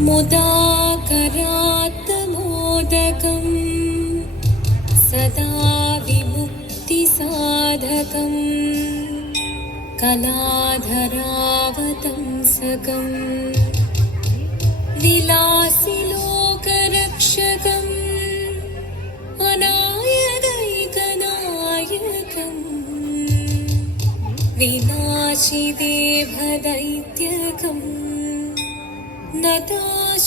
मुदाकरात्तमोदकं सदा विमुक्तिसाधकं कलाधरावतंसकं विलासिलोकरक्षकम् अनायकैकनायकं विनाशिदेवदैत्यकम् नताशुभाशुनाशकं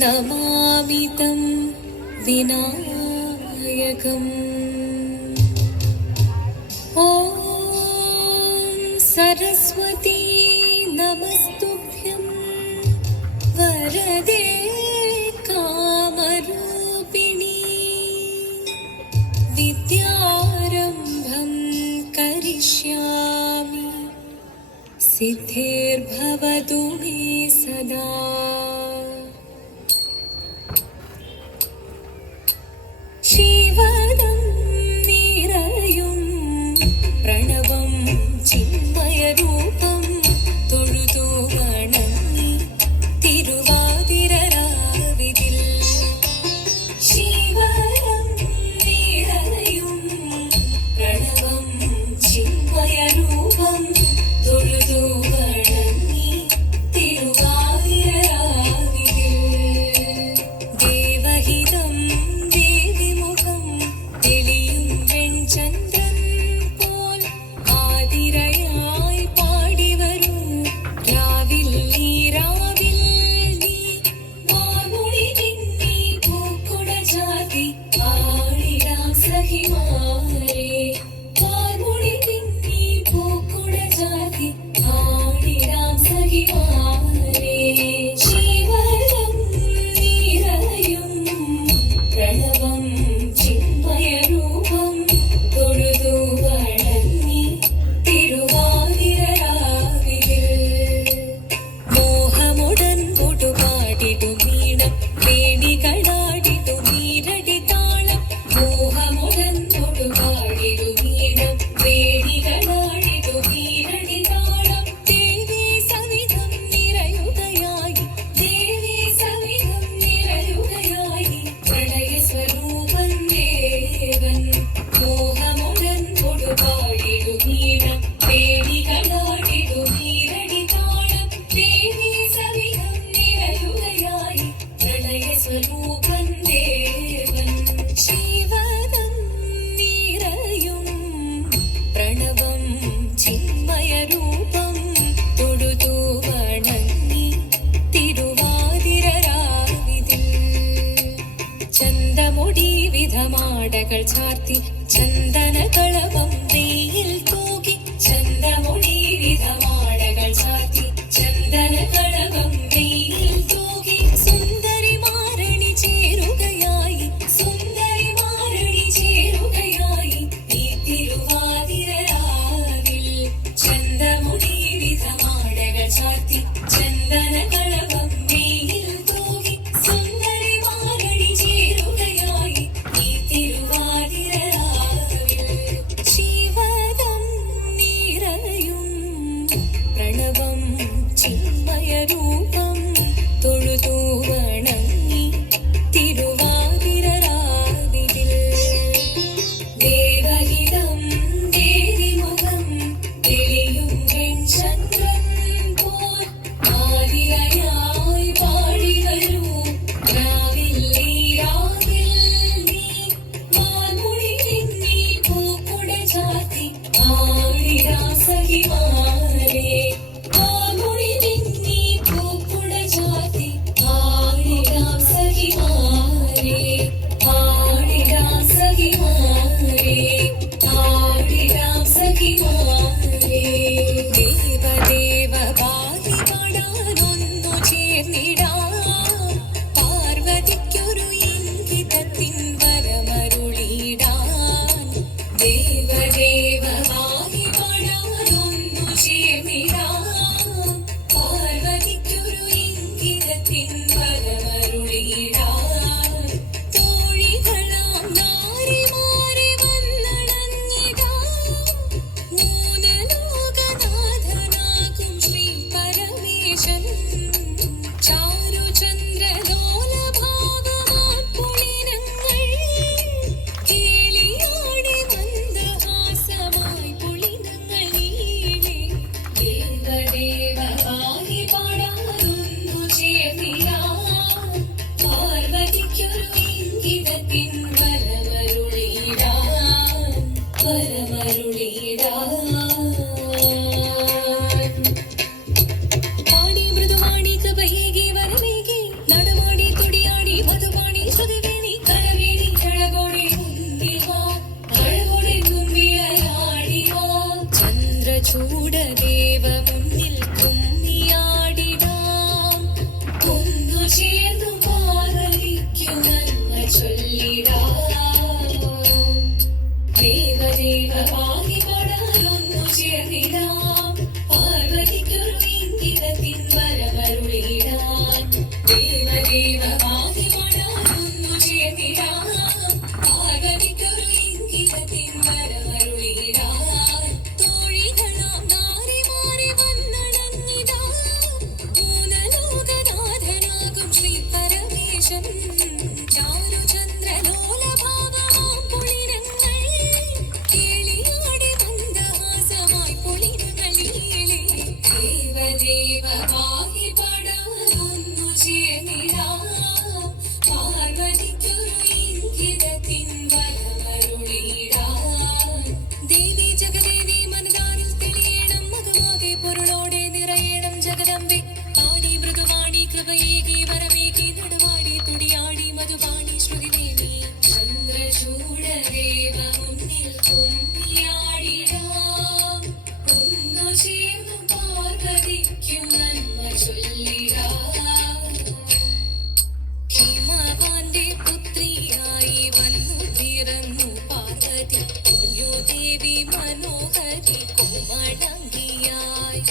नमामि तं विनायकम्। ॐ सरस्वती नमस्तुभ्यं वरदे कामरूपिणी विद्यारम्भं करिष्यामि सिद्धिर्भवतु मे सदा। शिवदं निरयुं प्रणवं चिन्मयरूपं തൊഴുതു വണങ്ങി തിരുവാതിരരാവിതിൽ ശിവദം നിരയും പ്രണവം ചിന്മയരൂപം തൊഴുതു വണങ്ങി തിരുവാതിരരാവിതിൽ ദേവഹിതം ദേവിമുഖം തെളിയും വെൺചന്ദ്രൻ പോൽ ആതിരയായി പാടിവരൂ രാവിൽ നീ രാവിൽ നീ വാർമൊഴി നിന്നീ പൂക്കുട ചാർത്തി ആടിടാം സഖിമാരേ വാർമൊഴി നിന്നീ പൂക്കുട ചാർത്തി ആടിടാം സഖിമാരേ ശിവദം നിറയും പ്രണവം ചിന്മയരൂപം തൊഴുതു വണങ്ങി തിരുവാതിരരാവിതിൽ മോഹമുടൻ കൂട്ടുപാടിട്ടു വീണം വേണികളാടിട്ടു വീരടി താളം മോഹമുടൻ കൂട്ടുപാടിട്ടു വീണം വേണികളാടിട്ടു വീരടി താളം ദേവി സവിധം നിറയുകയായി ദേവി സവിധം നിറയുകയായി പ്രളയസ്വരൂപൻ ദേവൻ മോഹമുടൻ കൂട്ടുപാടിട്ടു വീണം വേണികളാടിട്ടു വീരടി താളം ദേവി സവിധം നിറയുകയായി പ്രളയസ്വരൂപൻ ദേവൻ ശിവദം നിറയും പ്രണവം ചിന്മയരൂപം തൊഴുതു വണങ്ങി തിരുവാതിരരാവിതിൽ ചന്തമുടി വിധമാടകൾ ചാർത്തി ചന്ദനകളവം വെയിൽ തൂകി ചന്തമുടി വിധമാടകൾ ചാർത്തി ചന്ദനകളവം വെയിൽ തൂകി സുന്ദരിമാരണി ചേരുകയായി സുന്ദരിമാരണി ചേരുകയായി ഈ തിരുവാതിരരാവിൽ ചന്തമുടി വിധമാടകൾ ചാർത്തി ചന്ദനകളവം വെയിൽ തൂകി സുന്ദരിമാരണി ചേരുകയായി ഈ തിരുവാതിരരാവിൽ ശിവദം നിറയും പ്രണവം ചിന്മയരൂപം തൊഴുതു വണങ്ങി തിരുവാതിരരാവിതിൽ ദേവഹിതം ദേവിമുഖം തെളിയും വെൺചന്ദ്രൻ പോൽ ആതിരയായി പാടിവരൂ രാവിൽ നീ രാവിൽ നീ വാർമൊഴി നിന്നീ പൂക്കുട ചാർത്തി ആടിടാം സഖിമാരേ വാർമൊഴി നിന്നീ പൂക്കുട രമേശൻ ചാരുചന്ദ്രലോലഭാവമാപ്പുളിനങ്ങൾ കേളിയാടി മന്ദഹാസമായി പുളിനങ്ങൾ നീളെ ദേവദേവമായി പാടാറുന്നു ചേർന്നിടാൻ പാർവതിക്കൊരു ഇംഗിതത്തിൻ വരമരുളിടാൻ പാടി മൃദുവാണി കൃപയേകി വരമേകി നടമാടി തുടിയാടി മധുപാണി സുതിവേണി കരവേണി കഴകോടെ മുന്തിവാ കഴകോടെ കുമ്പിളയാടിവാ ചന്ദ്രചൂടദേവ മുന്നിൽ കുമ്മിയാടിടാം ഒന്നു ചേർന്നു പാർവതിക്കു നന്മ ചൊല്ലിടാം ദേവദേവമായി പാടാനൊന്നു ചേർന്നിടാം പാർവതിക്കൊരു ഇംഗിതത്തിൻ വരമരുളിടാൻ ദേവദേവമായി പാടാനൊന്നു ചേർന്നിടാം പാർവതിക്കൊരു ഇംഗിതത്തിൻ വരമരുളിടാൻ തോഴികളാം നാരിമാരി വന്നണഞ്ഞിടാം മൂലലോകനാഥനാകും ശ്രീ പരമേശൻ ചാരുചന്ദ്രലോലഭാവമാം പുളിനങ്ങൾ കേളിയാടി മന്ദഹാസമായി പുളിനങ്ങൾ നീളെ ദേവദേവമായി പാടാനൊന്നു ചേർന്നിടാം പാർവതിക്കൊരു ഇംഗിതത്തിൻ വരമരുളിടാൻ ദേവി ജഗദേവി മനതാരിൽ തെളിയണം മധുമാകെ പൊരുളോടെ നിറയണം ജഗദംബെ പാടി മൃദുവാണി കൃപയേകി വരമേകി നടവാടി തുടിയാടി മധുപാണി ശ്രുതിദേവി ചന്ദ്രചൂടദേവ മുന്നിൽ കുമ്മിയാടിടാം ഒന്നു ചേർന്നു പാർവതിക്കു നന്മ ചൊല്ലിടാം ഹിമവാന്റെ പുത്രിയായി വന്നു തീർന്നു പാർവതി കുഞ്ഞുദേവി മനോഹരി കോമളങ്കിയായി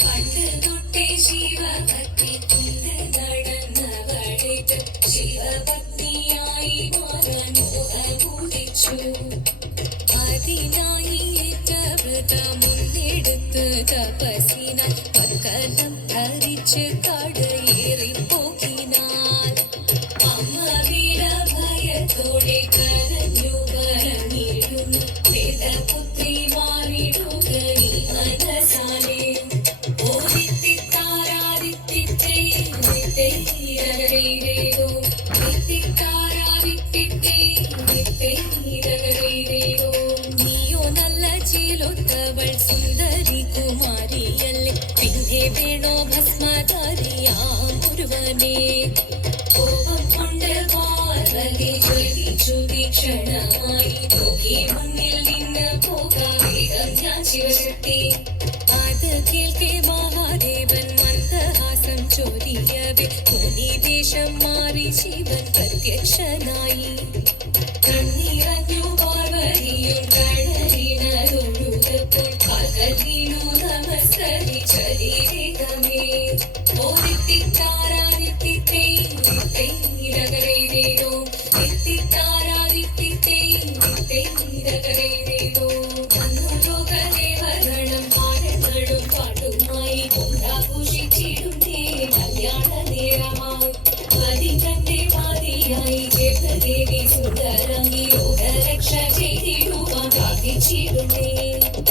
പണ്ട് തൊട്ടേ ശിവഭക്തി കൊണ്ട് നടന്നവളിത് ശിവപത്നിയായി മാറാൻ മോഹമുദിച്ചു അതിനായി ഏറ്റ വ്രതമൊന്നെടുത്ത് തപസ്സിനാൽ പക്കലം ധരിച്ച് കടയേറിപ്പോക്കിനാൽ അമ്മ വീരഭയത്തോടെ കരഞ്ഞു കരഞ്ഞിരുന്നു വേദപുത്രി മാറിടുക നീ മനസാലെ നീയോ നല്ല ചീലൊത്തവൾ സുന്ദരി കുമാരിയല്ലേ പിന്നെ വേണോ ഭസ്മധാരിയാം ഒരുവനെ കോപം കൊണ്ട് പാർവതി ജ്വലിച്ചു തീക്ഷണമായി നോക്കി മുന്നിൽ നിന്ന് പോകാം വേഗം ഞാൻ ശിവശക്തി അത് കേൾക്കെ മഹാദേവൻ മന്ദഹാസം ചോദിയവേ മുനിവേഷം മാറി ശിവൻ പ്രത്യക്ഷനായി കണ്ണീറഞ്ഞു പാർവതിയും കടലിനതൊഴുകപ്പോൾ പകലിനു നമസ്കരിച്ചതിരേകമേ ഓദിത്തിത്താരാദിത്തിത്തൈരകരേതോ എത്തിത്താരാദിത്തിത്തൈരകരേതോ ലോകദേവഗണം ആനകളും പാട്ടുമായി കൊണ്ടാഘോഷിച്ചിടുന്നേ കല്യാണ നേരമായി പതി തന്റെ പാതിയായി ദേവദേവി സുന്ദരങ്ങി യോഗരക്ഷ ചെയ്തിടുവാൻ പ്രാർത്ഥിച്ചിടുന്നേ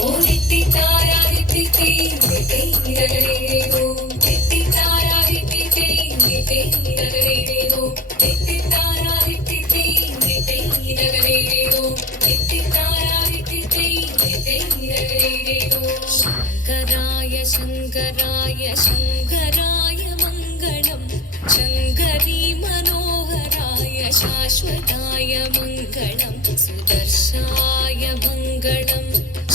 ഓദിത്തിത്താരാദിത്തിത്തൈരകരേതോ എത്തിത്താരാദിത്തിത്തൈരകരേതോ എത്തിത്താരാദിത്തിത്തൈരകരേതോ എത്തിത്താരാദിത്തിത്തൈരകരേതോ ശങ്കരായ ശങ്കരായ ശങ്കരായ മംഗളം ശങ്കരീ മനോഹരായ ശാശ്വതായ മംഗളം സുദർശായ മംഗളം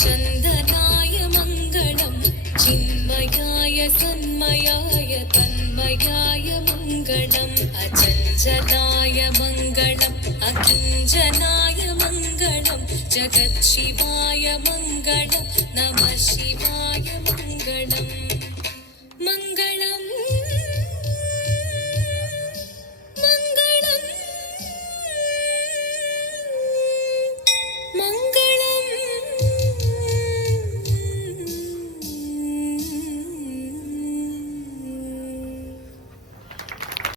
ചന്ദനായ മംഗളം ചിന്മയായ സന്മയായ തന്മയായ മംഗളം അചഞ്ചലായ മംഗളം അകിഞ്ചനായ മംഗളം ജഗത് ശിവായ മംഗളം നമഃ ശിവായ മംഗളം